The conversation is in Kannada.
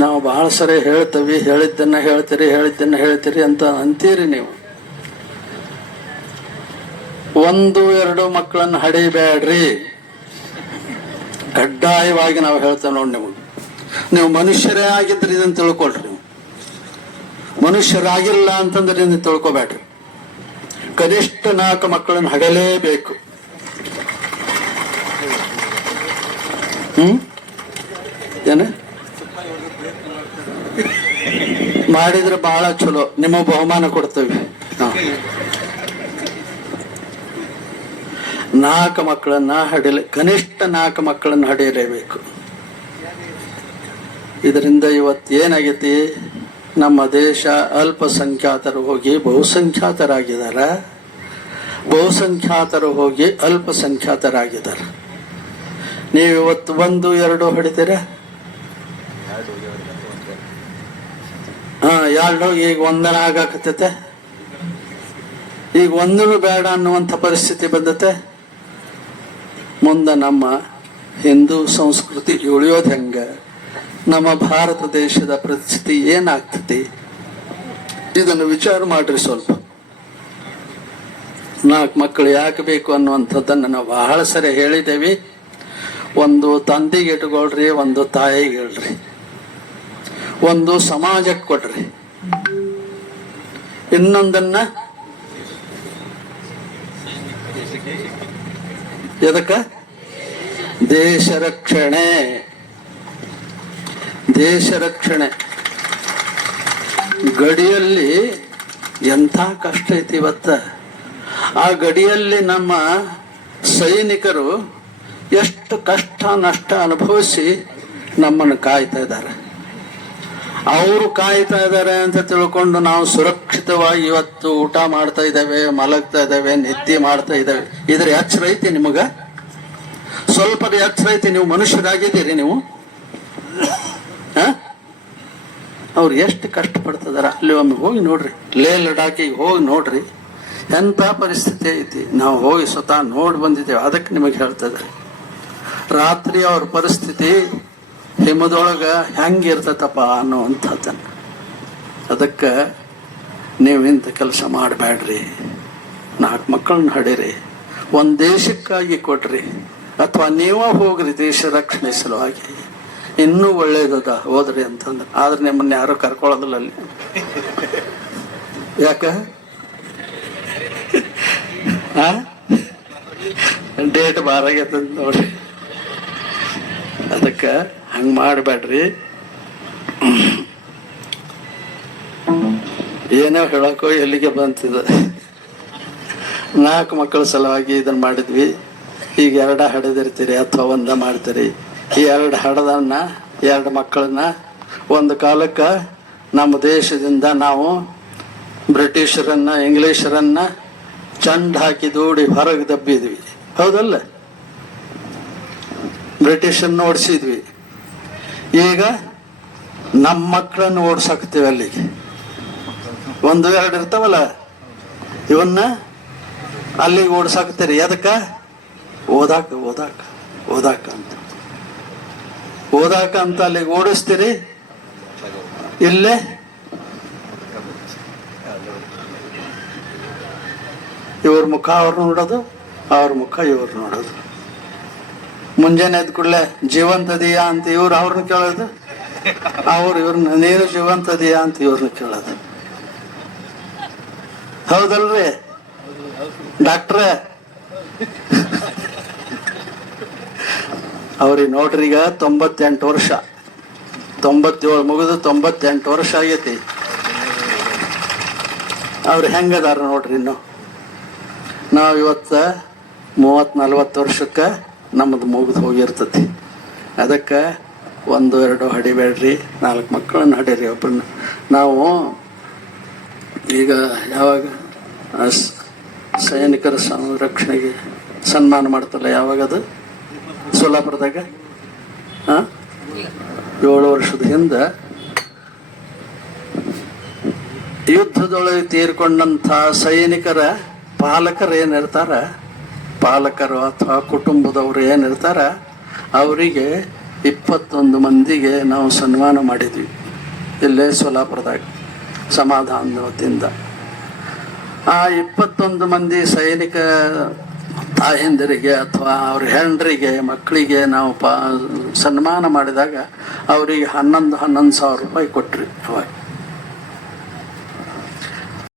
ನಾವು ಭಾಳ ಸರಿ ಹೇಳ್ತೀವಿ ಹೇಳಿದ್ದನ್ನ ಹೇಳ್ತೀರಿ ಹೇಳಿದ್ದನ್ನ ಹೇಳ್ತೀರಿ ಅಂತ ಅಂತೀರಿ ನೀವು ಒಂದು ಎರಡು ಮಕ್ಕಳನ್ನು ಹಡಿಬೇಡ್ರಿ ಕಡ್ಡಾಯವಾಗಿ ನಾವು ಹೇಳ್ತೇವೆ ನೋಡಿ ನಿಮಗೆ ನೀವು ಮನುಷ್ಯರೇ ಆಗಿದ್ರೆ ಇದನ್ನು ತಿಳ್ಕೊಳ್ರಿ ನೀವು ಮನುಷ್ಯರಾಗಿಲ್ಲ ಅಂತಂದ್ರೆ ಇದನ್ನು ತಿಳ್ಕೊಬೇಡ್ರಿ ಕನಿಷ್ಠ ನಾಲ್ಕು ಮಕ್ಕಳನ್ನು ಹಡಲೇಬೇಕು ಹ್ಮ್ ಏನೇ ಮಾಡಿದ್ರೆ ಬಹಳ ಚಲೋ ನಿಮ್ಮ ಬಹುಮಾನ ಕೊಡ್ತೇವೆ ನಾಲ್ಕು ಮಕ್ಕಳನ್ನ ಹಡಿಲ ಕನಿಷ್ಠ ನಾಲ್ಕು ಮಕ್ಕಳನ್ನ ಹಡಿಯಲೇಬೇಕು ಇದರಿಂದ ಇವತ್ತು ಏನಾಗೈತಿ ನಮ್ಮ ದೇಶ ಅಲ್ಪಸಂಖ್ಯಾತರು ಹೋಗಿ ಬಹುಸಂಖ್ಯಾತರಾಗಿದ್ದಾರೆ ಬಹುಸಂಖ್ಯಾತರು ಹೋಗಿ ಅಲ್ಪಸಂಖ್ಯಾತರಾಗಿದ್ದಾರೆ ನೀವು ಇವತ್ತು ಒಂದು ಎರಡು ಹೊಡಿತೀರಾ ಹಾಂ ಎರಡು ಈಗ ಒಂದನ ಆಗಾಕತ್ತೈತೆ ಈಗ ಒಂದನು ಬೇಡ ಅನ್ನುವಂಥ ಪರಿಸ್ಥಿತಿ ಬಂದತೆ ಮುಂದೆ ನಮ್ಮ ಹಿಂದೂ ಸಂಸ್ಕೃತಿ ಉಳಿಯೋದು ಹೆಂಗ ನಮ್ಮ ಭಾರತ ದೇಶದ ಪರಿಸ್ಥಿತಿ ಏನಾಗ್ತತಿ ಇದನ್ನು ವಿಚಾರ ಮಾಡ್ರಿ ಸ್ವಲ್ಪ ನಾಲ್ಕು ಮಕ್ಕಳು ಯಾಕೆ ಬೇಕು ಅನ್ನುವಂಥದ್ದನ್ನು ನಾವು ಬಹಳ ಸರಿ ಹೇಳಿದ್ದೇವೆ ಒಂದು ತಂದೆಗೆ ಇಟ್ಕೊಳ್ರಿ ಒಂದು ತಾಯಿಗೆ ಹೇಳ್ರಿ ಒಂದು ಸಮಾಜಕ್ಕೆ ಕೊಡ್ರಿ ಇನ್ನೊಂದನ್ನ ಎದಕ್ಕ ದೇಶ ರಕ್ಷಣೆ ದೇಶ ರಕ್ಷಣೆ ಗಡಿಯಲ್ಲಿ ಎಂಥ ಕಷ್ಟ ಐತಿ ಇವತ್ತ ಆ ಗಡಿಯಲ್ಲಿ ನಮ್ಮ ಸೈನಿಕರು ಎಷ್ಟು ಕಷ್ಟ ನಷ್ಟ ಅನುಭವಿಸಿ ನಮ್ಮನ್ನು ಕಾಯ್ತಾ ಇದ್ದಾರೆ ಅವರು ಕಾಯ್ತಾ ಇದ್ದಾರೆ ಅಂತ ತಿಳ್ಕೊಂಡು ನಾವು ಸುರಕ್ಷಿತವಾಗಿ ಇವತ್ತು ಊಟ ಮಾಡ್ತಾ ಇದ್ದೇವೆ ಮಲಗ್ತಾ ಇದ್ದೇವೆ ನಿದ್ದೆ ಮಾಡ್ತಾ ಇದ್ದಾವೆ ಇದ್ರ ಎಚ್ಚರ ಐತಿ ನಿಮಗ ಸ್ವಲ್ಪ ಎಚ್ಚರ ಐತಿ ನೀವು ಮನುಷ್ಯರಾಗಿದ್ದೀರಿ ನೀವು ಅವ್ರು ಎಷ್ಟು ಕಷ್ಟ ಪಡ್ತಿದಾರ ಅಲ್ಲಿ ಒಮ್ಮೆ ಹೋಗಿ ನೋಡ್ರಿ ಲೇ ಲಡಾಕಿ ಹೋಗಿ ನೋಡ್ರಿ ಎಂಥ ಪರಿಸ್ಥಿತಿ ಐತಿ ನಾವು ಹೋಗಿ ಸ್ವತಃ ನೋಡಿ ಬಂದಿದ್ದೇವೆ ಅದಕ್ಕೆ ನಿಮಗೆ ಹೇಳ್ತಾ ರಾತ್ರಿ ಅವ್ರ ಪರಿಸ್ಥಿತಿ ನಿಮ್ಮದೊಳಗೆ ಹೆಂಗಿರ್ತತಪ್ಪ ಅದಕ್ಕ ಅದಕ್ಕೆ ಇಂಥ ಕೆಲಸ ಮಾಡಬೇಡ್ರಿ ನಾಲ್ಕು ಮಕ್ಕಳನ್ನ ಹಡಿರಿ ಒಂದು ದೇಶಕ್ಕಾಗಿ ಕೊಡ್ರಿ ಅಥವಾ ನೀವೇ ಹೋಗ್ರಿ ದೇಶ ರಕ್ಷಣೆ ಸಲುವಾಗಿ ಇನ್ನೂ ಒಳ್ಳೇದದ ಹೋದ್ರಿ ಅಂತಂದ್ರೆ ಆದ್ರೆ ನಿಮ್ಮನ್ನ ಯಾರು ಕರ್ಕೊಳ್ಳೋದಿಲ್ಲ ಅಲ್ಲಿ ಯಾಕ ಡೇಟ್ ಬಾರಾಗೈತೆ ನೋಡ್ರಿ ಅದಕ್ಕೆ ಹಂಗೆ ಮಾಡಬೇಡ್ರಿ ಏನೋ ಹೇಳಕೋ ಎಲ್ಲಿಗೆ ಬಂತಿದೆ ನಾಲ್ಕು ಮಕ್ಕಳ ಸಲುವಾಗಿ ಇದನ್ನು ಮಾಡಿದ್ವಿ ಈಗ ಎರಡು ಹಡದಿರ್ತೀರಿ ಅಥವಾ ಒಂದ ಮಾಡ್ತೀರಿ ಈ ಎರಡು ಹಡದನ್ನ ಎರಡು ಮಕ್ಕಳನ್ನ ಒಂದು ಕಾಲಕ್ಕೆ ನಮ್ಮ ದೇಶದಿಂದ ನಾವು ಬ್ರಿಟಿಷರನ್ನ ಇಂಗ್ಲೀಷರನ್ನ ಚಂಡ್ ಹಾಕಿ ದೂಡಿ ಹೊರಗೆ ದಬ್ಬಿದ್ವಿ ಹೌದಲ್ಲ ಬ್ರಿಟಿಷರನ್ನ ಓಡಿಸಿದ್ವಿ ಈಗ ನಮ್ಮ ಮಕ್ಕಳನ್ನು ಓಡಿಸಾಕ್ತೀವಿ ಅಲ್ಲಿಗೆ ಒಂದು ಎರಡು ಇರ್ತಾವಲ್ಲ ಇವನ್ನ ಅಲ್ಲಿಗೆ ಓಡಿಸಾಕ್ತೀರಿ ಎದಕ್ಕೆ ಓದಾಕ ಓದಾಕ ಓದಾಕ ಅಂತ ಓದಾಕ ಅಂತ ಅಲ್ಲಿಗೆ ಓಡಿಸ್ತೀರಿ ಇಲ್ಲೇ ಇವ್ರ ಮುಖ ಅವ್ರು ನೋಡೋದು ಅವ್ರ ಮುಖ ಇವ್ರು ನೋಡೋದು ಮುಂಜಾನೆ ಎದ್ದ ಕೂಡಲೇ ಜೀವಂತದಿಯಾ ಅಂತ ಇವ್ರು ಅವ್ರನ್ನ ಕೇಳೋದು ಅವ್ರು ಇವ್ರನ್ನ ನೀನು ಜೀವಂತದಿಯಾ ಅಂತ ಇವ್ರನ್ನ ಕೇಳೋದು ಹೌದಲ್ರಿ ಡಾಕ್ಟ್ರೇ ಅವ್ರಿ ನೋಡ್ರಿ ಈಗ ತೊಂಬತ್ತೆಂಟು ವರ್ಷ ತೊಂಬತ್ತೇಳು ಮುಗಿದು ತೊಂಬತ್ತೆಂಟು ವರ್ಷ ಆಗೈತಿ ಅವ್ರು ಹೆಂಗದಾರ ನೋಡ್ರಿ ಇನ್ನು ನಾವು ಇವತ್ತು ಮೂವತ್ತು ನಲ್ವತ್ತು ವರ್ಷಕ್ಕೆ ನಮ್ಮದು ಮುಗಿದು ಹೋಗಿರ್ತತಿ ಅದಕ್ಕೆ ಒಂದು ಎರಡು ಹಡಿಬೇಡ್ರಿ ನಾಲ್ಕು ಮಕ್ಕಳನ್ನು ಹಡಿರಿ ಒಬ್ಬರನ್ನ ನಾವು ಈಗ ಯಾವಾಗ ಸೈನಿಕರ ಸಂರಕ್ಷಣೆಗೆ ಸನ್ಮಾನ ಮಾಡ್ತಲ್ಲ ಅದು ಸೋಲಾಪುರದಾಗ ಹಾಂ ಏಳು ವರ್ಷದ ಹಿಂದೆ ಯುದ್ಧದೊಳಗೆ ತೀರ್ಕೊಂಡಂಥ ಸೈನಿಕರ ಪಾಲಕರು ಏನಿರ್ತಾರೆ ಪಾಲಕರು ಅಥವಾ ಕುಟುಂಬದವರು ಏನಿರ್ತಾರ ಅವರಿಗೆ ಇಪ್ಪತ್ತೊಂದು ಮಂದಿಗೆ ನಾವು ಸನ್ಮಾನ ಮಾಡಿದ್ವಿ ಇಲ್ಲೇ ಸೋಲಾಪುರದಾಗ ಸಮಾಧಾನದ ವತಿಯಿಂದ ಆ ಇಪ್ಪತ್ತೊಂದು ಮಂದಿ ಸೈನಿಕ ತಾಯಂದಿರಿಗೆ ಅಥವಾ ಅವ್ರ ಹೆಂಡ್ರಿಗೆ ಮಕ್ಕಳಿಗೆ ನಾವು ಪಾ ಸನ್ಮಾನ ಮಾಡಿದಾಗ ಅವರಿಗೆ ಹನ್ನೊಂದು ಹನ್ನೊಂದು ಸಾವಿರ ರೂಪಾಯಿ ಕೊಟ್ರಿ ಅವಾಗ